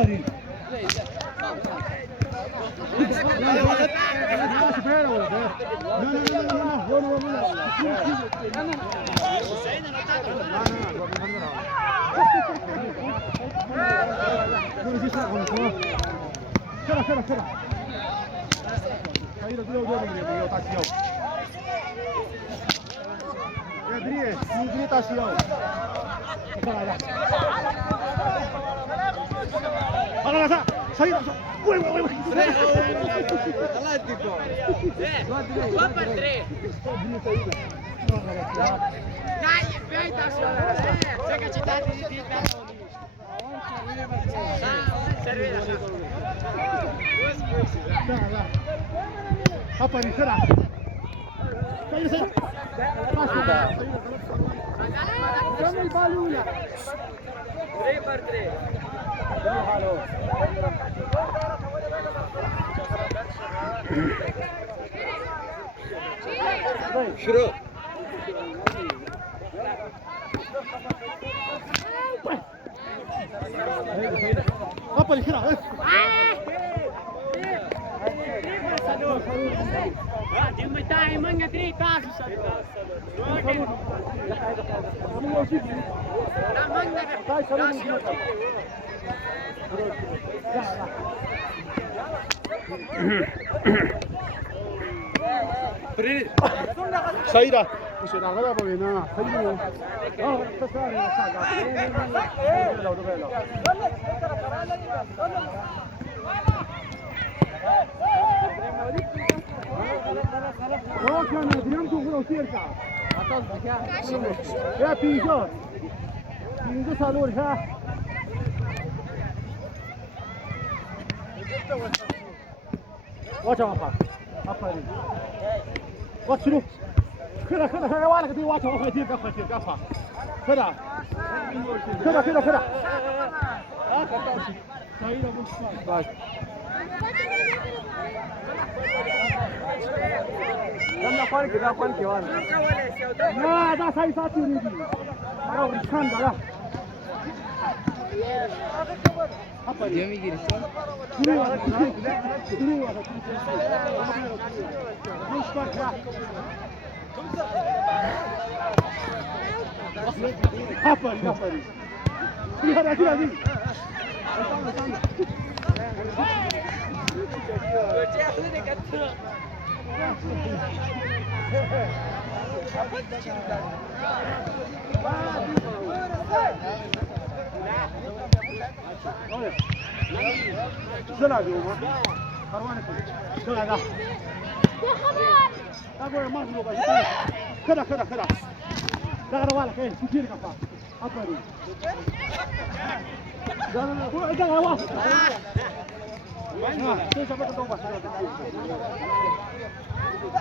آفرین آفرین سرعة كم البالونة 3 شروع هبا الكرة Di metà manga di caso la manga سيدة مش الأغلب بينا سيدة كان دريم تقولوا سيركا يا بيجو بيجو سالور ها واتشوا أفاري واتشلو كذا وانا كذي واتشوا أفاري كذا لما فرق ده فرق وانا لا ده ساي ساتي ريدي لو كان ده apa dia mikir زلع جوا كروانك زلع ده يا خبر أقول ما في لغة كذا لا أنا والك إيه كثير كفا أبري ده واحد